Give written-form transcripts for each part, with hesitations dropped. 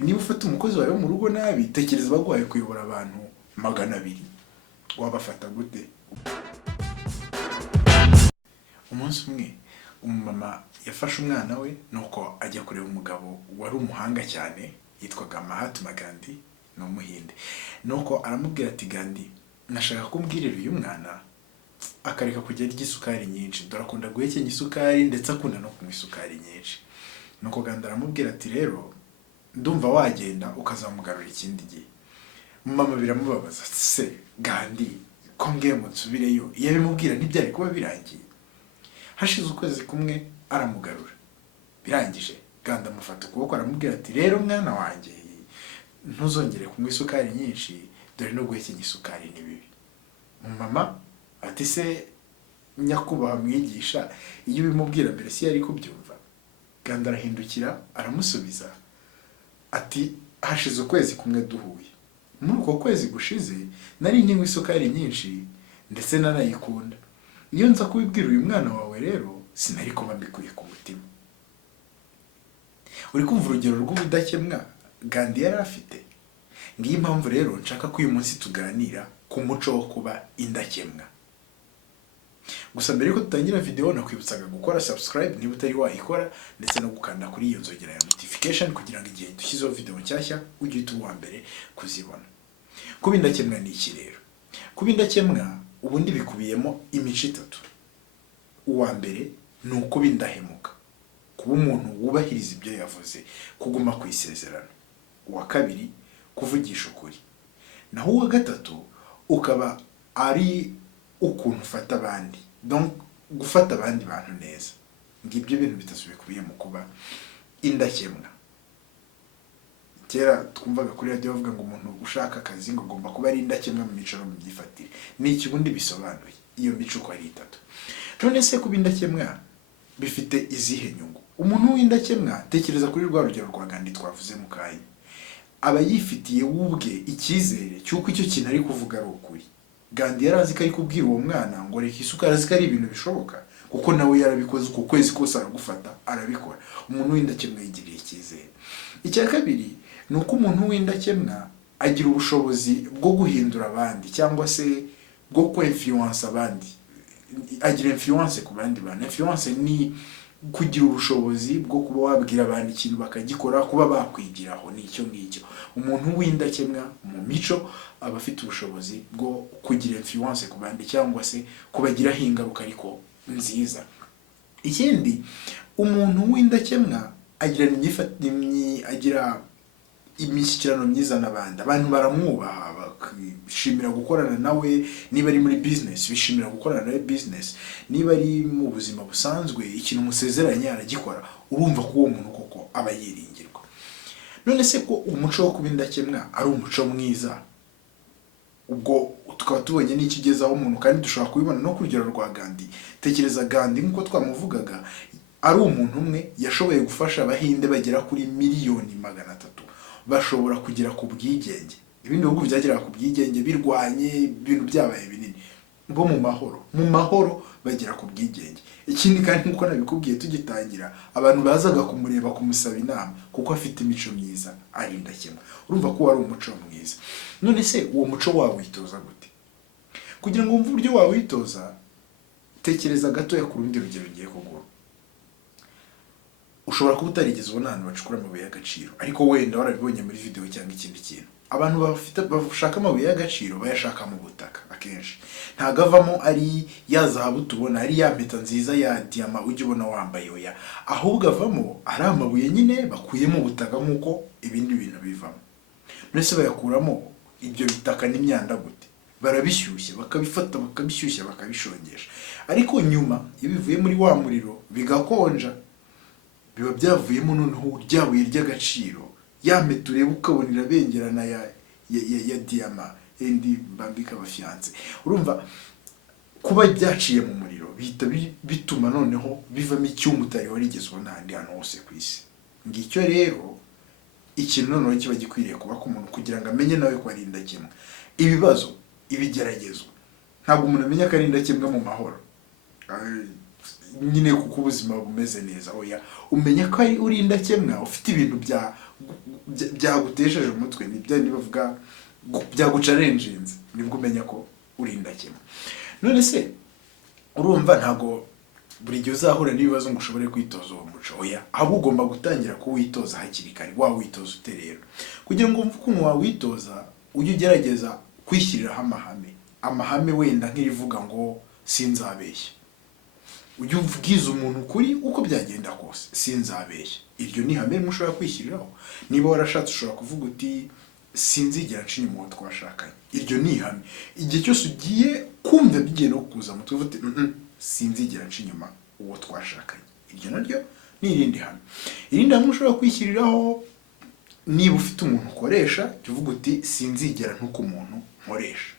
niba ufata umukozi wawe wo mu rugo nabi, tekereza baguhaye kuyobora abantu 200, wabafata gute? Umunsi umwe umumama yafashe umwana we nuko ajya kureba umugabo wari umuhanga cyane yitwaga Mahatma Gandhi, no muhinde. Nuko aramubwira ati, Gandhi, nashaka kumbwirira uyu mwana akareka kujya arya isukari nyinshi, dorakunda guhekenya isukari ndetse akunda no kunywa isukari nyinshi. Nuko Gandhi aramubwira ati, rero ndumva wagenda ukazamugarura ikindi gihe. Mama biramubabaza, se Gandhi ko ngiye ngo nsubireyo, iyo bimubwira ntibyari kuba birangiye. Hashize ukwezi kumwe aramugarura, birangije Gandhi amufata ukuboko aramubwira ati, rero mwana wanjye ntuzongere kunywa isukari nyinshi, dore no guhekenya isukari ni bibi. Mama ati, se nyakubaha mwigisha, iyo bimubwira mbere si yari kubyumva? Gandhi arahindukira aramusubiza ati, hashize ukwezi kumwe duhuye, muri uko kwezi gushize nari nywa isukari nyinshi ndetse narayikunda. Iyo nza kubibwira uyu mwana wawe rero sinari kuba mbikuye ku mutima. Uri kumva urugero rw'ubudakemwa Gandhi yari afite? Ngiyi impamvu rero nshaka ko uyu munsi tuganira ku muco wo kuba indakemwa. Gusa mbere yuko tutangira video nakwibutsaga gukora subscribe niba utari wayikora, ndetse no gukanda kuri iyo nzogera ya notification kugira ngo igihe dushyizeho video nshyashya ujye uhita uwa mbere kuzibona. Kuba indakemwa ni iki rero? Kuba indakemwa ubundi bikubiyemo imico 3. Uwa mbere ni ukuba indahemuka, kuba umuntu wubahiriza ibyo yavuze, kuguma ku isezerano. Uwa kabiri kuvugisha ukuri. Naho uwa gatatu ukaba ari ukuntu ufata abandi, donc gufata abandi bantu neza. Ngibyo bintu bitatu bikubiye mu kuba indakemwa. Kera twumvaga kuri radio bavuga ngo umuntu ushaka akazi ngo agomba kuba ari indakemwa mu mico no mu myifatire. Ni iki bundi bisobanuye iyo mico ko ari 3? None se kuba indakemwa bifite izihe nyungu? Umuntu w'indakemwa, tekereza kuri rwa rugero rwa Gandhi twavuze mu kanya, aba yifitiye ubwe icyizere cyuko icyo kintu ari kuvuga ari ukuri. Gandhi yarazi ko ari kubwira uwo mwana ngo reka isukari, azi ko ari ibintu bishoboka kuko nawe yarabikoze, uko kwezi kose aragufata arabikora. Umuntu w'indakemwa yigiriye icyizere. Icya kabiri ni uko umuntu w'indakemwa agira ubushobozi bwo guhindura abandi cyangwa se bwo influence abandi, agira influence ku bandi bantu. Influence ni kugira ubushobozi bwo kuba wabwira abantu ikintu bakagikora, kuba bakwigiraho. Ni icyo ngicyo umuntu w'indakemwa mu mico aba afite ubushobozi bwo kugira influence ku bandi cyangwa se kubagiraho ingaruka ariko nziza. Ikindi, umuntu w'indakemwa agira imishyikirano myiza n'abandi. Abantu baramwubaha, bakishimira gukorana nawe. Niba ari muri business bishimira gukorana nawe business, niba ari mu buzima busanzwe ikintu musezeranye aragikora. Urumva ko uwo muntu koko aba yiringirwa. None se ko umuco wo kuba indakemwa ari umuco mwiza, ubwo tukaba tubonye n'ikigezaho umuntu, kandi dushobora kubibona no kurugero rwa Gandhi. Tekereza Gandhi nkuko twamuvugaga, ari umuntu umwe yashoboye gufasha abahinde bagera kuri 300,000 bashobora kugira ku bwigenge. Ibindi bihugu byagera ku bwigenge birwanye, ibintu byabaye binini, bo mu mahoro bagera ku bwigenge. Ikindi kandi nkuko nabikubwiye tugitangira, abantu bazaga kumureba kumusaba inama kuko afite imico myiza, ari indakemwa. Urumva ko wari umuco mwiza. None se uwo muco wawitoza gute? Kugira ngo wumve uburyo wawitoza, tekereza gatoya ku rundi rugero ngiye kuguha. Ushobora kuba utarigeze ubona ahantu bacukura amabuye y'agaciro, ariko wenda warabibonye muri video cyangwa ikindi kintu. Abantu bashaka amabuye y'agaciro bayashaka mu butaka akenshi. Ntago avamo ari ya zahabu tubona, ari ya mpeta nziza ya diama ujye ubona wambaye oya. Ahubwo avamo ari amabuye nyine bakuye mu butaka nkuko ibindi bintu bivamo. None se bayakuramo ibyo bitaka n'imyanda gute? Barabishyushye, bakabifata, bakabishyushya, bakabishongesha. Ariko nyuma iyo bivuye muri wa muriro bigakonja, biba byavuyemo noneho ryabuye ry'agaciro. Ya mpeta ureba ukabona irabengerana ya diama endi bambika abafiance. Urumva kuba byaciye mu muriro bihita bituma noneho bivamo icyuma utari warigeze ubona ahandi hantu hose ku isi. Ngicyo rero ikintu noneho kiba gikwiriye kuba ku muntu kugira ngo amenye nawe ko ari indakemwa. Ibibazo, ibigeragezwa, ntabwo umuntu amenya ko ari indakemwa mu mahoro nyine kuko ubuzima bumeze neza. Oya, umenya ko ari uri indakemwa ufite ibintu byagutesheje umutwe, ni bya bavuga byagucarenjinze, nibwo umenya ko uri indakemwa. None se urumva ntago buri gihe uzahura n'ibibazo ngo ushobore kwitoza uwo muco, oya, ahubwo ugomba gutangira kuwitoza hakiri kare. Wawitoza ute rero? Kugira ngo umve ukuntu wawitoza, ujye ugerageza kwishyiriraho amahame wenda nk'irivuga ngo sinzabeshya. Ujye ubwiza umuntu ukuri uko byagenda kose, sinzabeshya. Iryo ni ihame rimwe ushobora kwishyiriraho. Niba warashatse ushobora kuvuga uti sinzigera nca inyuma uwo twashakanye. Iryo ni ihame. Igihe cyose ugiye kumva bigiye no kuza mu tuvuga uti sinzigera nca inyuma uwo twashakanye. Iryo naryo ni irindi hame. Irindi hame ushobora kwishyiriraho, niba ufite umuntu ukoresha, jya uvuga uti sinzigera ntuka umuntu nkoresha.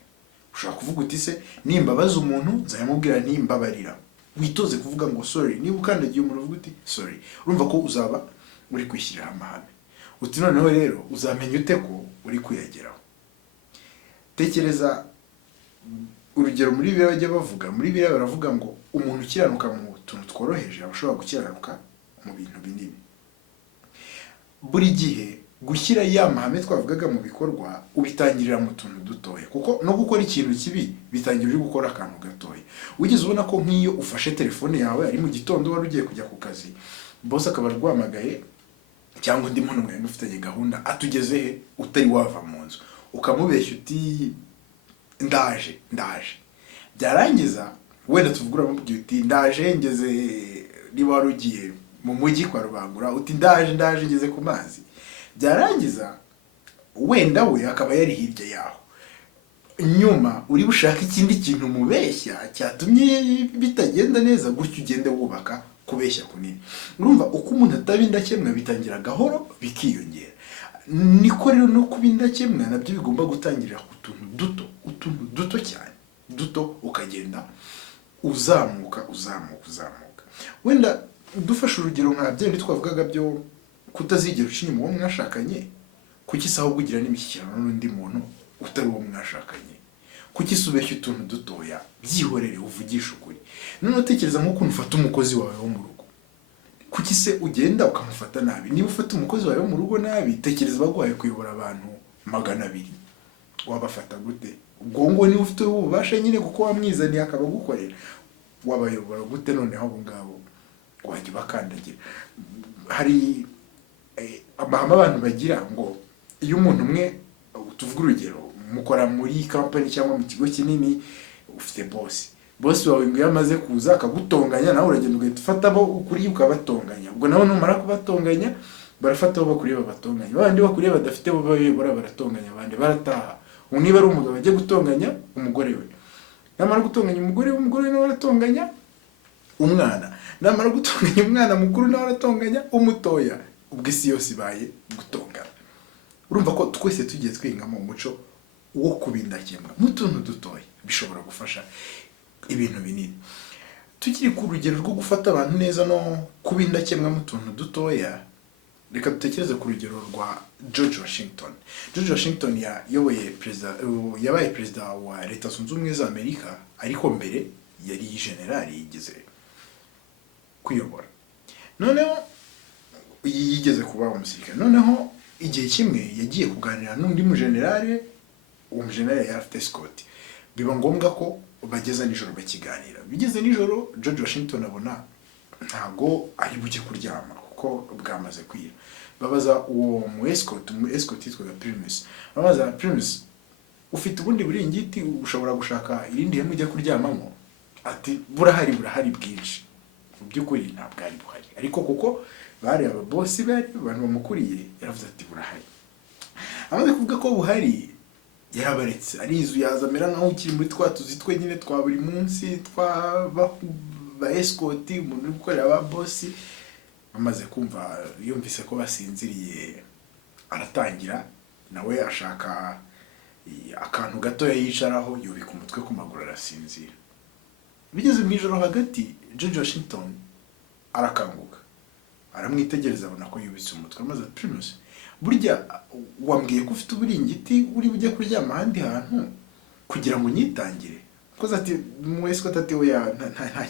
Ushobora kuvuga uti se nimbabaza umuntu nzayamubwira ntimbabarira. Witoze kuvuga ngo sorry. Niba ukandagiye umuntu uvuga uti sorry, urumva ko uzaba uri kwishyiriraho amahame. Uti noneho rero uzamenya ute ko uri kuyageraho? Tekereza urugero muri Bibiliya bajya bavuga, muri Bibiliya baravuga ngo umuntu ukiranuka mu tuntu tworoheje abashobora gukiranuka mu bintu binini. Buri gihe gushyira ya mahame twavugaga mu bikorwa ubitangirira mu tuntu dutoya, kuko no gukora ikintu kibi bitangira uri gukora akantu gatoya. Ugeze ubona ko nk'iyo ufashe telefone yawe ari mu gitondo wari ugiye kujya ku kazi, boss akaba arwamagaye cyangwa undi muntu mwene ufitanye gahunda atugeze he utari wava mu nzu, ukamubeshya uti ndaje. Byarangiza wenda tuvugura mubwiye uti ndaje ngeze, niba wari ugiye mu mujyi kwa Rubangura uti ndaje ngeze ku mazi. Byarangiza wenda we akaba yari hirya yaho, nyuma uri bushaka ikindi kintu mubeshya cyatumye bitagenda neza, gutyo ugende wubaka kubeshya kunini. Urumva uko umuntu ataba indakemwa bitangira gahoro bikiyongera. Niko rero no kuba indakemwa nabyo bigomba gutangirira ku tuntu duto cyane, duto, ukagenda uzamuka. Wenda dufashe urugero nka bya twavugaga byo kutazigera uca inyuma uwo mwashakanye. Kuki se ahubwo ugira n'imishyikirano n'undi muntu utari uwo mwashakanye? Kuki se ubeshya utuntu dutoya? Byihorere, uvugisha ukuri. Noneho tekereza nk'ukuntu ufata umukozi wawe wo mu rugo. Kuki se ugenda ukamufata nabi? Niba ufata umukozi wawe wo mu rugo nabi, tekereza baguhaye kuyobora abantu 200, wabafata gute? Ubwo ngo niba ufite ububasha nyine kuko wamwizaniye akaba gukorera, wabayobora gute? Noneho abo ngabo wajya bakandagira. Hari amahame abantu bagira ngo iyo umuntu umwe, tuvuga urugero, mukora muri company cyangwa mu kigo kinini, ufite boss wawe ngo yamaze kuza akagutonganya, nawe uragenda ugahita ufata abo ukuri ukabatonganya. Ubwo nawe numara kubatonganya barafata abo bakuriye babatonganya, abandi bakuriye badafite bo bayobora baratonganya, abandi barataha. Niba ari umugabo ajya gutonganya umugore we, namara gutonganya umugore nawe aratonganya umwana, namara gutonganya umwana mukuru nawe aratonganya umutoya. Ubwo isi yose ibaye gutongana. Urumva ko twese tugiye twingamo umuco wo kubindakemwa mu tuntu dutoya bishobora gufasha ibintu binini. Tukiri ku rugero rwo gufata abantu neza no kubindakemwa mu tuntu dutoya, reka dutekereze ku rugero rwa George Washington. George Washington yabaye perezida wa Leta Zunze Ubumwe za Amerika, ariko mbere yari generali yigeze kuyobora. Noneho yigeze kuba umusirikare. Noneho igihe kimwe yagiye kuganira n'undi mujenerali, uwo mujenerali yari afite escort. Biba ngombwa ko bageza nijoro bakiganira. Bigeze nijoro George Washington abona ntago ari bujye kuryama kuko bwamaze kwira. Babaza uwo mu escort yitwaga Primus. Babaza Primus, ufite ubundi buringiti ushobora gushaka irindi hemwe ujya kuryamamo? Ati burahari bwinshi. Mu by'ukuri ntabwo ari buhari, ariko kuko bari ababosi bari abantu bamukuriye, yaravuze ati burahari. Amaze kuvuga ko buhari, yarabaretse arizuyaza, amera nkaho ukiri muri twatuzi twe nyine twa buri munsi twaba ba escort, umuntu uri gukorera aba bosi. Amaze kumva, yumvise ko basinziriye, aratangira nawe ashaka akantu gato yicaraho, yubika umutwe ku maguru arasinzira. Bigeze mu ijoro hagati, George Washington arakanguka, aramwitegereza abona ko yubitse umutwe. Amaze ati Primus, burya wambwiye ko ufite uburingiti uri bujye kuryama ahandi hantu kugira ngo nyitangire? Koza ati mu escort ati oya, nta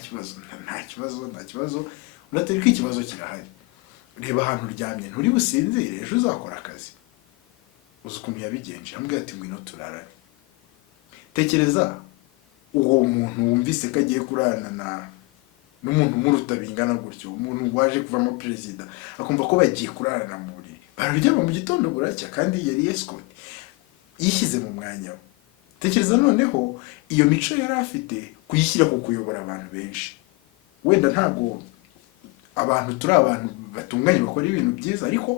kibazo, uratari ko ikibazo kirahari. reba ahantu uryamye nturi businzire ejo uzakora akazi. Uzi ukuntu yabigenje, ambwira ati ngwino turarane. Tekereza uwo muntu wumvise ko agiye kurarana n'umuntu umuruta bingana gutyo, umuntu waje kuvamo perezida, akumva ko bagiye kurarana mu buriri, bararyama mu gitondo buracya, kandi yari escort yishyize mu mwanya we. Tekereza noneho iyo mico yari afite kuyishyira ku kuyobora abantu benshi. Wenda ntabwo abantu turi abantu batunganye bakora ibintu byiza, ariko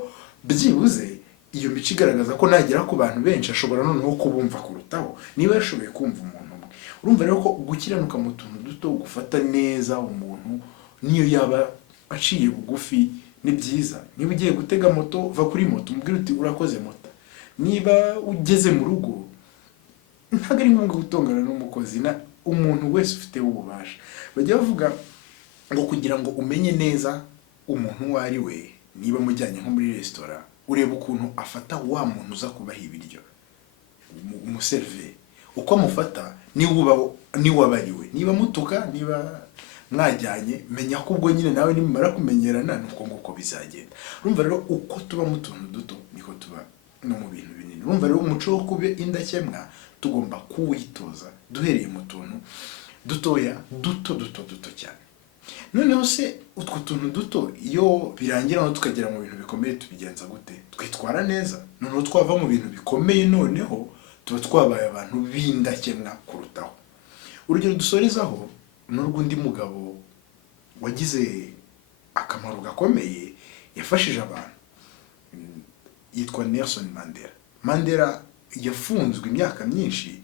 byibuze iyo mico igaragaza ko nagera ku bantu benshi ashobora noneho kubumva kurutaho niba yashoboye kumva umuntu umwe. Urumva rero ko gukiranuka mu tuntu duto, gufata neza umuntu niyo yaba aciye bugufi ni byiza. Niba ugiye gutega moto, va kuri moto umubwire uti urakoze moto. Niba ugeze mu rugo, ntabwo ari ngombwa gutongana n'umukozi, na umuntu wese ufite ububasha. Bajya bavuga ngo kugira ngo umenye neza umuntu uwo ari we, niba mujyanye nko muri resitora, ureba ukuntu afata wa muntu uza kubaha ibiryo, umuseriveri uko amufata niwe aba ari we. Niba mutuka, niba mwajyanye, menya ko ubwo nyine nawe nimumara kumenyerana nuko nguko bizagenda. Urumva rero uko tuba mu tuntu duto niko tuba no mu bintu binini. Urumva rero umuco wo kuba indakemwa tugomba kuwitoza duhereye mu tuntu dutoya, duto cyane. Noneho se utwo tuntu duto iyo birangira no tukagera mu bintu bikomeye tubigenza gute? Twitwara neza. Noneho twava mu bintu bikomeye, noneho tuba twabaye abantu b'indakemwa kurutaho. Urugero dusorezaho n'urw'undi mugabo wagize akamaro gakomeye, yafashije abantu, yitwa Nelson Mandela. Mandela yafunzwe imyaka myinshi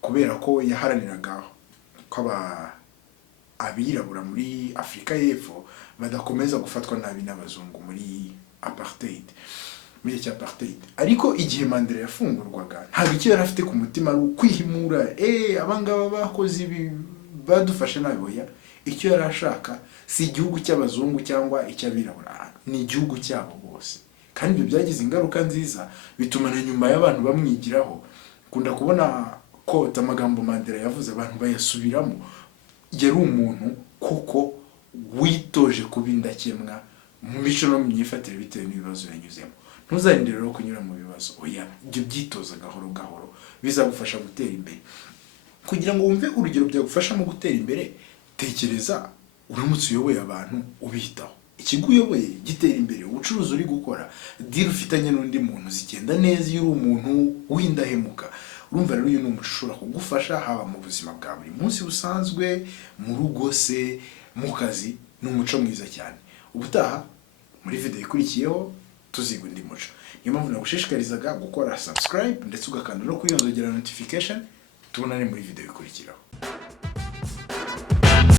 kubera ko yaharaniraga ko abirabura muri Afurika y'Epfo badakomeza gufatwa nabi n'abazungu muri apartheid, muri apartheid. Ariko igihe Mandela yafungurwaga, ntabwo icyo yari afite ku mutima ari ukwihimura, abangaba bakoze ibi badufashe nabi. Oya, icyo yari ashaka si igihugu cy'abazungu cyangwa icy'abirabura, ni igihugu cyabo bose. Kandi ibyo byagize ingaruka nziza, bituma na nyuma y'abantu bamwigiraho. Kunda kubona ko amagambo Mandela yavuze abantu bayasubiramo. Yari umuntu kuko witoje kuba indakemwa mu mico no mu myifatire bitewe n'ibibazo yanyuzemo. Ntuzarinde rero kunyura mu bibazo, oya, ibyo byitoza gahoro gahoro bizagufasha gutera imbere. Kugira ngo wumve urugero byagufasha mu gutera imbere, tekereza uramutse uyoboye abantu ubitaho, ikigo uyoboye gitera imbere, ubucuruzi uri gukora, deal ufitanye n'undi muntu zigenda neza iyo uri umuntu w'indahemuka. Urumva rero uyu ni umuco ushobora kugufasha haba mu buzima bwa buri munsi busanzwe, mu rugo se, mu kazi. Ni umuco mwiza cyane. Ubutaha muri video ikurikiyeho tuziga undi muco. Niyo mpamvu nagushishikarizaga gukora subscribe ndetse ugakanda no kuyonzogera notification. Tubonane muri video ikurikiraho.